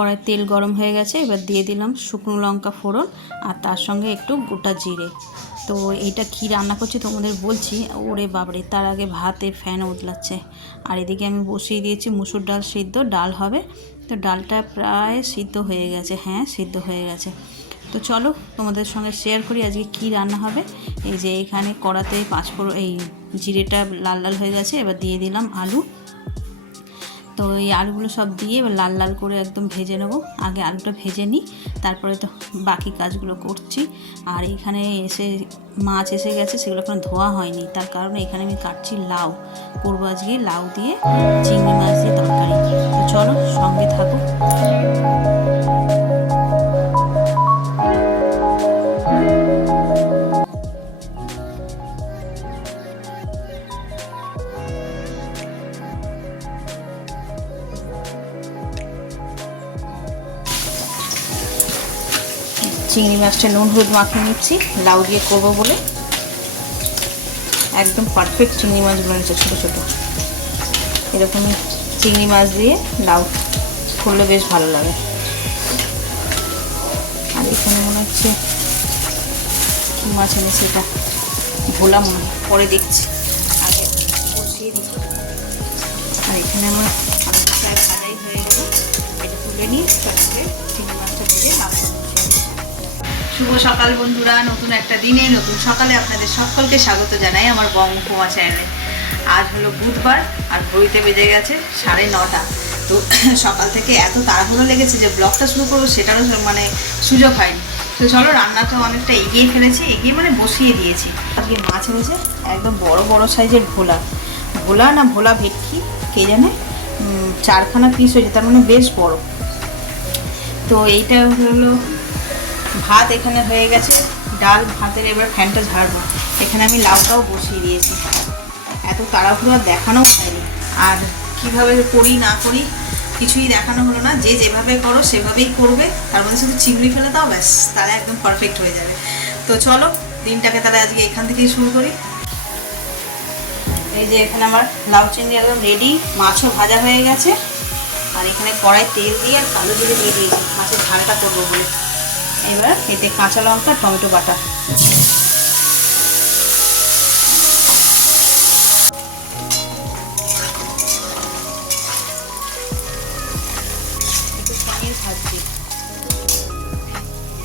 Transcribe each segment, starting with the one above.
কড়াই তেল গরম হয়ে গেছে, এবার দিয়ে দিলাম শুকনো লঙ্কা ফোড়ন আর তার সঙ্গে একটু গোটা জিরে। তো এইটা কী রান্না করছি তোমাদের বলছি, ওরে বাবরে তার আগে ভাতে ফ্যান উতলাচ্ছে আর এদিকে আমি বসিয়ে দিয়েছি মুসুর ডাল সিদ্ধ, ডাল হবে। তো ডালটা প্রায় সিদ্ধ হয়ে গেছে হ্যাঁ সিদ্ধ হয়ে গেছে। তো চলো তোমাদের সঙ্গে শেয়ার করি আজকে কি রান্না হবে। এই যে এখানে কড়াতে পাঁচফোড়ন, এই জিরেটা লাল লাল হয়ে গেছে, এবার দিয়ে দিলাম আলু। তো এই আলুগুলো সব দিয়ে লাল লাল করে একদম ভেজে নেব। আগে আলুটা ভেজে নিই, তারপরে তো বাকি কাজগুলো করছি। আর এখানে এসে মাছ এসে গেছে, সেগুলো এখন ধোয়া হয়নি। তার কারণে এখানে আমি কাটছি লাউ। করব আজকে লাউ দিয়ে চিংড়ি মাছ দিয়ে তরকারি। তো চলো সঙ্গে থাকো। চিংড়ি মাছটা নুন, হলুদ মাখিয়ে নিচ্ছি। লাউ দিয়ে করব বলে। একদম পারফেক্ট চিংড়ি মাছগুলো নিচ্ছে ছোটো ছোটো। এরকমই চিংড়ি মাছ দিয়ে লাউ করলে বেশ ভালো লাগে। আর এখানে মনে হচ্ছে কী মাছ এনেছে এটা? ভোলা মনে পরে দেখছি। আগে বসিয়ে দিচ্ছি। আর এখানে আমার প্রায় হয়ে গেল। এটা তুলে নিয়ে তারপরে চিংড়ি মাছটা ভেজে মাছটা শুভ সকাল বন্ধুরা, নতুন একটা দিনে, নতুন সকালে আপনাদের সকলকে স্বাগত জানাই আমার বঙ্গকুমা চ্যানেলে আজ হলো বুধবার আর ঘড়িতে বেজে গেছে সাড়ে নটা। তো সকাল থেকে এত তাড়াহুড়ো লেগেছে যে ব্লগটা শুরু করব সেটারও মানে সুযোগ হয়নি। তো চলো, রান্না তো অনেকটা এগিয়ে ফেলেছি, এগিয়ে মানে বসিয়ে দিয়েছি। আজকে মাছ এনেছে একদম বড় বড় সাইজের ভোলা। ভোলা না ভোলা ভেটকি, কে জানে? চারখানা পিস হয়েছে, তার মানে বেশ বড়। তো এইটা হলো ভাত এখানে হয়ে গেছে, ডাল, ভাতের এবার ফ্যানটা ঝাড়বো। এখানে আমি লাউটাও বসিয়ে দিয়েছি। এত তাড়াহুড়ো আর দেখানো হয়নি। আর কীভাবে করি না করি কিছুই দেখানো হলো না। যে যেভাবে করো, সেভাবেই করবে। তার মধ্যে শুধু চিংড়ি ফেলে দাও, ব্যাস, তাহলে একদম পারফেক্ট হয়ে যাবে। তো চলো, দিনটাকে তাহলে আজকে এখান থেকেই শুরু করি। এই যে এখানে আমার লাউ চিংড়ি একদম রেডি মাছও ভাজা হয়ে গেছে। আর এখানে কড়াই তেল দিয়ে আর কালো জিরে দিয়ে দিয়েছি। মাছের ঝালটা করব বলে। এবার এতে কাঁচা লঙ্কা, টমেটো বাটা।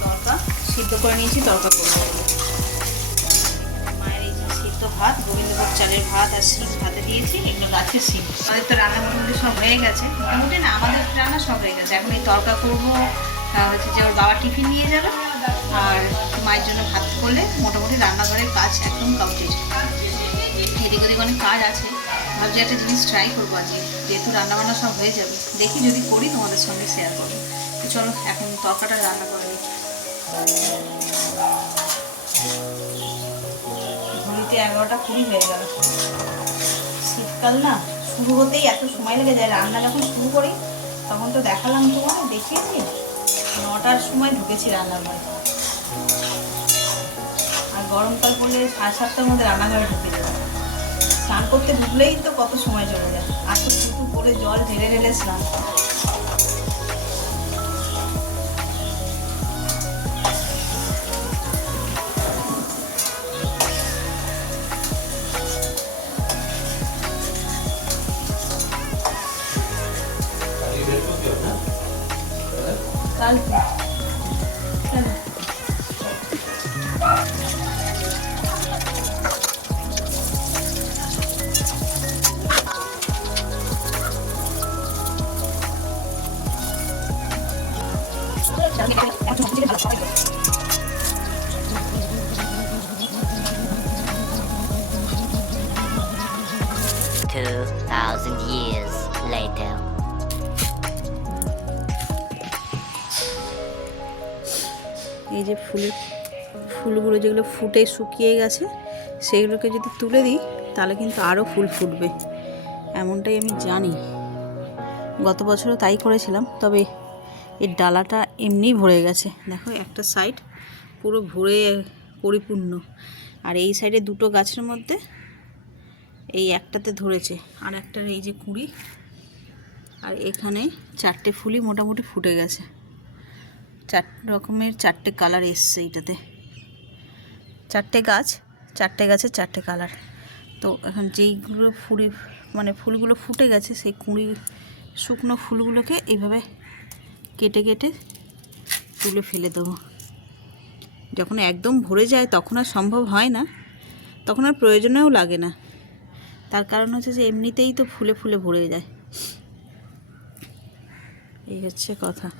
তরকা সিদ্ধ করে নিয়েছি, তরকা মায়ের এই সিদ্ধ ভাত, গোবিন্দভোগ চালের ভাত আর শিম ভাতে দিয়েছি, এগুলো গাছের শিম। আমাদের তো রান্না মোটামুটি সব হয়ে গেছে। মোটামুটি না, আমাদের রান্না সব হয়ে গেছে। এখন এই তরকা করব তা হচ্ছে যে ওর বাবা টিফিন নিয়ে যাবে, আর মায়ের জন্য ভাত করলে মোটামুটি রান্নাঘরের কাজ একদম কমপ্লিট এদিক ওদিক অনেক কাজ আছে। ভাবছি একটা জিনিস ট্রাই করব আজকে। যেহেতু রান্নাবান্না সব হয়ে যাবে, দেখি যদি করি তোমাদের সঙ্গে শেয়ার করব। তো চলো, এখন তরকাটা রান্না করে নিই। এগারোটা কুড়ি হয়ে গেল। শীতকাল না, শুরু হতেই এত সময় লেগে যায়। রান্না যখন শুরু করি, তখন তো দেখালাম তোমার দেখিয়েছি। নটার সময় ঢুকেছি রান্নাঘরে। আর গরমকাল পড়লে সাড়ে সাতটার মধ্যে রান্নাঘরে ঢুকে যাবে। স্নান করতে ঢুকলেই তো কত সময় চলে যায়। আর তো পুকুর করে জল ঢেলে ঢেলে স্নান ফুলের ফুলগুলো যেগুলো ফুটে শুকিয়ে গেছে, সেগুলোকে যদি তুলে দিই, তাহলে কিন্তু আরও ফুল ফুটবে। এমনটাই আমি জানি। গত বছরও তাই করেছিলাম, তবে এর ডালাটা এমনিই ভরে গেছে। দেখো, একটা সাইড পুরো ভরে পরিপূর্ণ। আর এই সাইডে দুটো গাছের মধ্যে এই একটাতে ধরেছে, আর একটার এই যে কুড়ি, আর এখানে চারটে ফুলই মোটামুটি ফুটে গেছে। চার রকমের চারটে কালার এসছে এইটাতে। চারটে গাছ, চারটে গাছে চারটে কালার তো এখন যেইগুলো ফুড়ি মানে ফুলগুলো ফুটে গেছে, সেই কুঁড়ি, শুকনো ফুলগুলোকে এইভাবে কেটে কেটে তুলে ফেলে দেবো। যখন একদম ভরে যায়, তখন আর সম্ভব হয় না। তখন আর প্রয়োজনেও লাগে না। তার কারণ হচ্ছে যে, এমনিতেই তো ফুলে ফুলে ভরে যায়। এই হচ্ছে কথা।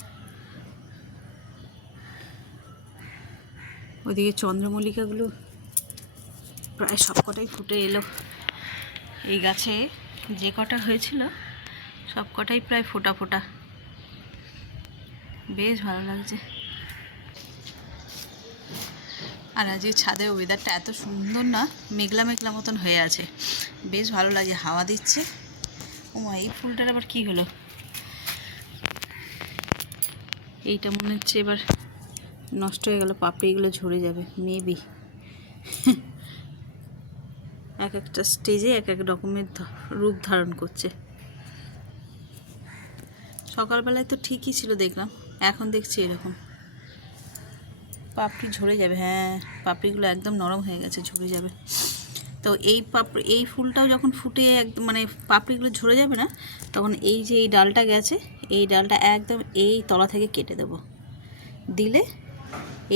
ওইদিকে চন্দ্রমল্লিকাগুলো প্রায় সব কটাই ফুটে এলো। এই গাছে যে কটা হয়েছিল সব কটাই প্রায় ফোটা ফোটা। বেশ ভালো লাগছে। আর আজকে ছাদের ওয়েদারটা এত সুন্দর না, মেঘলা মেঘলা মতন হয়ে আছে। বেশ ভালো লাগে, হাওয়া দিচ্ছে। ও মা এই ফুলটার আবার কি হলো? এইটা মনে হচ্ছে এবার নষ্ট হয়ে গেল পাপড়িগুলো ঝরে যাবে মেবি এক একটা স্টেজে এক এক রকমের রূপ ধারণ করছে। সকালবেলায় তো ঠিকই ছিল, দেখলাম। এখন দেখছি এরকম। পাপড়ি ঝরে যাবে হ্যাঁ পাপড়িগুলো একদম নরম হয়ে গেছে, ঝরে যাবে। তো এই পাপড়ি এই ফুলটাও যখন ফুটে একদম মানে পাপড়িগুলো ঝরে যাবে না, তখন এই যে এই ডালটা গেছে, এই ডালটা একদম এই তলা থেকে কেটে দেবো। দিলে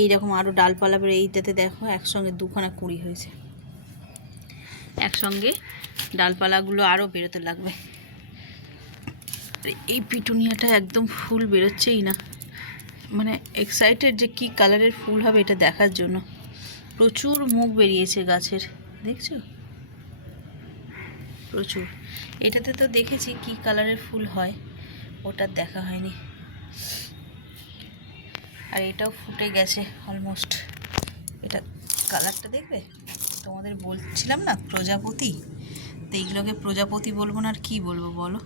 এই রকম আরও ডালপালা বেরো এইটাতে দেখো একসঙ্গে দুখানা কুড়ি হয়েছে। একসঙ্গে ডালপালাগুলো আরও বেরোতে লাগবে। এই পিটুনিয়াটা একদম ফুল বেরোচ্ছেই না। মানে এক্সাইটেড যে কি কালারের ফুল হবে এটা দেখার জন্য। প্রচুর মুখ বেরিয়েছে গাছের, দেখছ? প্রচুর। এটাতে তো দেখেছি কি কালারের ফুল হয়, ওটা দেখা হয়নি। আর এটাও ফুটে গেছে অলমোস্ট এটা কালারটা দেখবে? তোমাদের বলছিলাম না, প্রজাপতি? তো এইগুলোকে প্রজাপতি বলব না আর কি বলব বলো?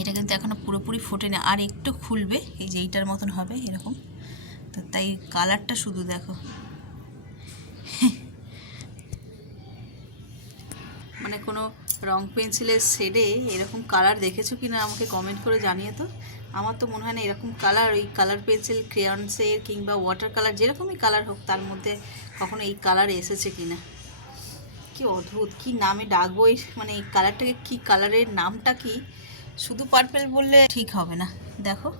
এটা কিন্তু এখনও পুরোপুরি ফোটেনি। আর একটু খুলবে, এই যে এইটার মতন হবে এরকম। তো তাই কালারটা শুধু দেখো। মানে কোনো রং পেন্সিলের শেডে এরকম কালার দেখেছ কি না আমাকে কমেন্ট করে জানিয়ে তো। আমার তো মনে হয় না এরকম কালার ওই কালার পেন্সিল ক্রেয়ন্সের কিংবা ওয়াটার কালার যেরকমই কালার হোক, তার মধ্যে কখনো এই কালার এসেছে কি না কি অদ্ভুত, কি নামে ডাকবো এই মানে এই কালারটাকে কি কালারের নামটা কি? শুধু পার্পেল বললে ঠিক হবে না। দেখো।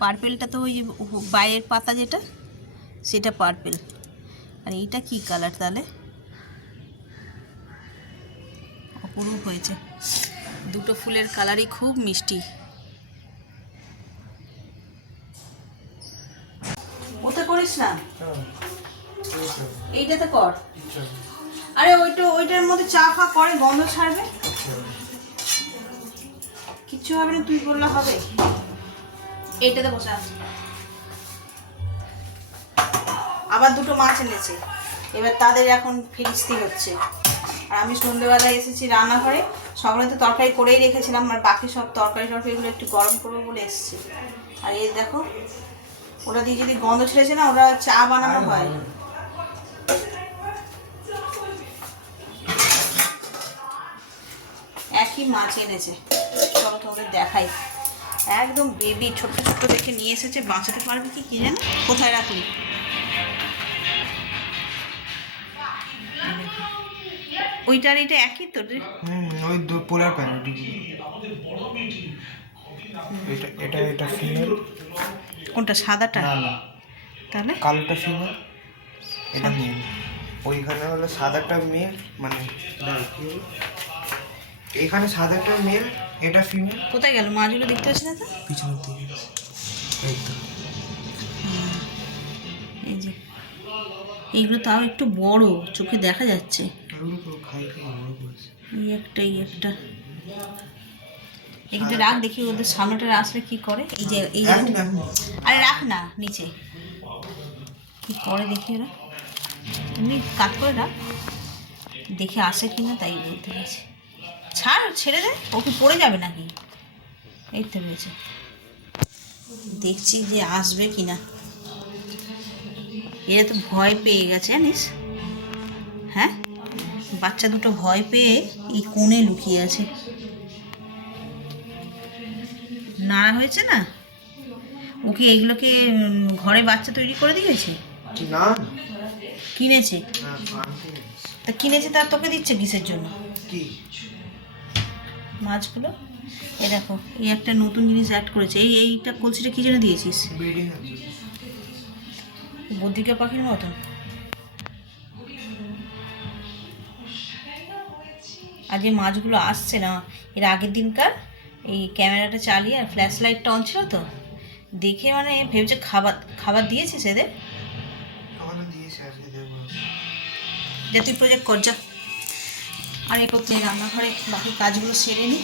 পার্পেলটা তো ওই বাইরের পাতা যেটা, সেটা পার্পেল আর এইটা কি কালার তাহলে? অপরূপ হয়েছে। দুটো ফুলের কালারই খুব মিষ্টি। ওতে করিস না? এইটাতে কর। আরে ওইটা ওইটার মধ্যে চা ফা করে গন্ধ ছাড়বে? কিচ্ছু হবে না তুই বললে হবে। এইটাতে বসা আবার দুটো মাছ এনেছে। এবার তাদের এখন ফিরিস্তি হচ্ছে। আর আমি সন্ধ্যেবেলায় এসেছি রান্নাঘরে। সকালে তো তরকারি করেই রেখেছিলাম আর বাকি সব তরকারি টরকারিগুলো একটু গরম করব বলে এসেছি। আর এই দেখো ওটা দিয়ে যদি গন্ধ ছেড়েছে না ওটা চা বানানো হয়। একই মাছ এনেছে। চলো তোমাদের দেখাই। একদম বেবি ছোট্ট ছোট্ট দেখে নিয়ে এসেছে বাঁচাতে পারবে কি কি জানো? কোথায় রাখলি? ওইটার এটা একই তো? রে হুম ওই দু পোলার প্যান্ট এটা এটা এটা ফিমেল। কোনটা সাদাটা? না না। তাহলে? কালোটা ফিমেল এটা মেল। ওইখানে হলো সাদাটা মেল মানে? এখানে সাদাটা মেল এটা ফিমেল। কোথায় গেল? মাছগুলো দেখতে পাচ্ছি না তো? পিছনের দিকে এই তো। এই যে এইগুলো তাও একটু বড় চোখে দেখা যাচ্ছে। এই একটা এই একটা। এখানে রাখ দেখি ওদের সামনেটা আসলে কি করে। এই যে এই যে আরে রাখ না নিচে। কি করে দেখি ওরা? এমনি কাট করে রাখ। দেখে আসে কি না তাই বলতে গেছে। ছাড় ছেড়ে দে। ও কি পড়ে যাবে নাকি? এই তো রয়েছে। দেখছি যে আসবে কি না। এরা তো ভয় পেয়ে গেছে জানিস? বাচ্চা দুটো ভয় পেয়ে এই কোণে লুকিয়ে আছে। নাড়া হয়েছে না? ও কি এইগুলোকে ঘরে বাচ্চা তৈরি করে দিয়েছে? না? কিনেছে? হ্যাঁ গেছি। তা কিনেছে তার তোকে দিচ্ছে কিসের জন্য? কি? মাছগুলো? এ দেখো এই একটা নতুন জিনিস অ্যাড করেছে। এই এইটা কলসিটা কি জন্য দিয়েছিস? বদ্রিকা পাখির মতন। আর যে মাছগুলো আসছে না। এর আগের দিনকার এই ক্যামেরাটা চালিয়ে আর ফ্ল্যাশ লাইটটা অন ছিল তো। দেখে মানে ভেবেছে খাবার খাবার দিয়েছে দেখব। যে তুই প্রজেক্ট কর যা। আর এ করতে রান্নাঘরে বাকি কাজগুলো সেরে নি।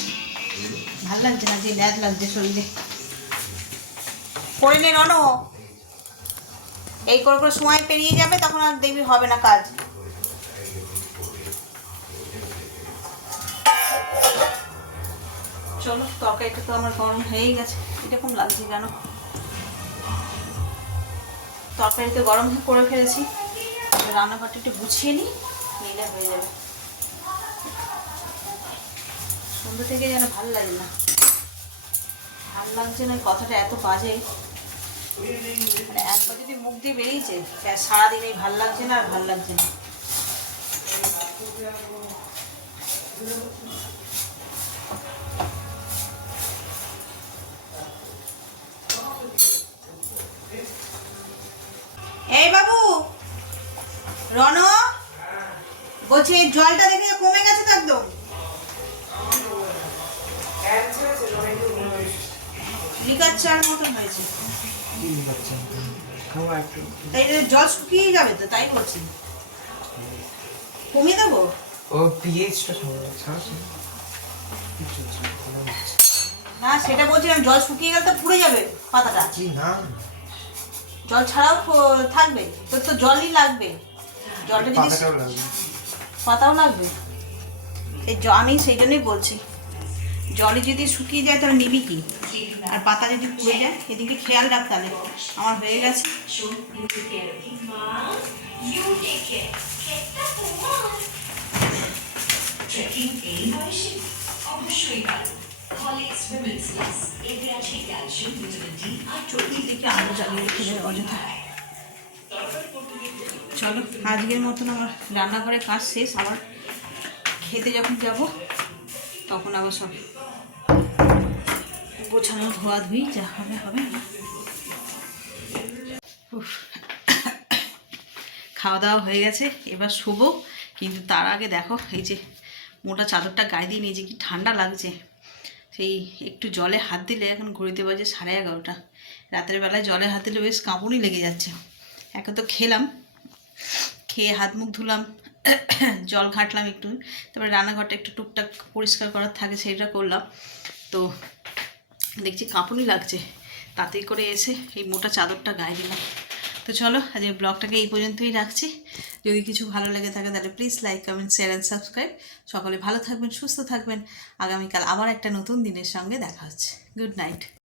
ভালো লাগছে না যে ল্যাদ লাগছে শরীরে। করে নে রনো এই করে করে সময় পেরিয়ে যাবে তখন আর দেখবি হবে না কাজ। চলো, তরকারিটা তো আমার গরম হয়েই গেছে। এরকম লাগছে কেন তরকারি তো গরম করে ফেলেছি। রান্নাঘরটা একটু গুছিয়ে নিই, নিলে হয়ে যাবে। সন্ধ্যে থেকে যেন ভালো লাগে না। ভালো লাগছে না, কথাটা এত বাজে। মানে একবার যদি মুখ দিয়ে বেরিয়েছে সারাদিন এই ভালো লাগছে না আর ভালো লাগছে না। বলছি জলটা দেখে কমে গেছে তো একদম। লিকার চার মতন হয়েছে। কি বাচ্চা খাওয়া একটু তাই জল শুকিয়ে যাবে তো তাই বলছি কমিয়ে দেবো? ও পিএইচটা না, সেটা বলছিলাম জল শুকিয়ে গেলে তো পুড়ে যাবে পাতাটা। না। জল ছাড়াও থাকবে তোর তো জলই লাগবে। জলটা যদি পাতাও লাগবে? এই আমি সেই জন্যই বলছি। জলে যদি শুকিয়ে যায় তাহলে নিবি কি? আর পাতা যদি পুড়ে যায় এদিকে খেয়াল রাখ তাহলে। আমার হয়ে গেছে। এই বয়সে অবশ্যই ভালো হলিক্স চলো, আজকের মতন আমার রান্নাঘরে কাজ শেষ, আবার খেতে যখন যাব, তখন আবার সব গোছানো ধোয়া ধুই, যা হবে হবে। খাওয়া দাওয়া হয়ে গেছে, এবার শুবো, কিন্তু তার আগে দেখো, এই যে মোটা চাদরটা গায়ে দিয়ে নিয়েছে, কি ঠান্ডা লাগছে। সেই একটু জলে হাত দিলে এখন ঘড়িতে বাজে সাড়ে এগারোটা। রাতের বেলায় জলে হাত দিলে বেশ কাঁপুনি লেগে যাচ্ছে। এখন তো খেলাম খেয়ে হাত মুখ ধুলাম, জল ঘাঁটলাম একটু, তারপরে রান্নাঘরটা একটু টুকটাক পরিষ্কার করার থাকে সেটা করলাম। তো দেখছি কাঁপুনি লাগছে, তাতেই করে এসে এই মোটা চাদরটা গায়ে দিলাম। তো চলো, আজ এই ব্লগটাকে এই পর্যন্তই রাখছি। যদি কিছু ভালো লেগে থাকে তাহলে please like comment share and subscribe সকলে ভালো থাকবেন, সুস্থ থাকবেন। আগামীকাল আবার একটা নতুন দিনের সঙ্গে দেখা হচ্ছে। Good night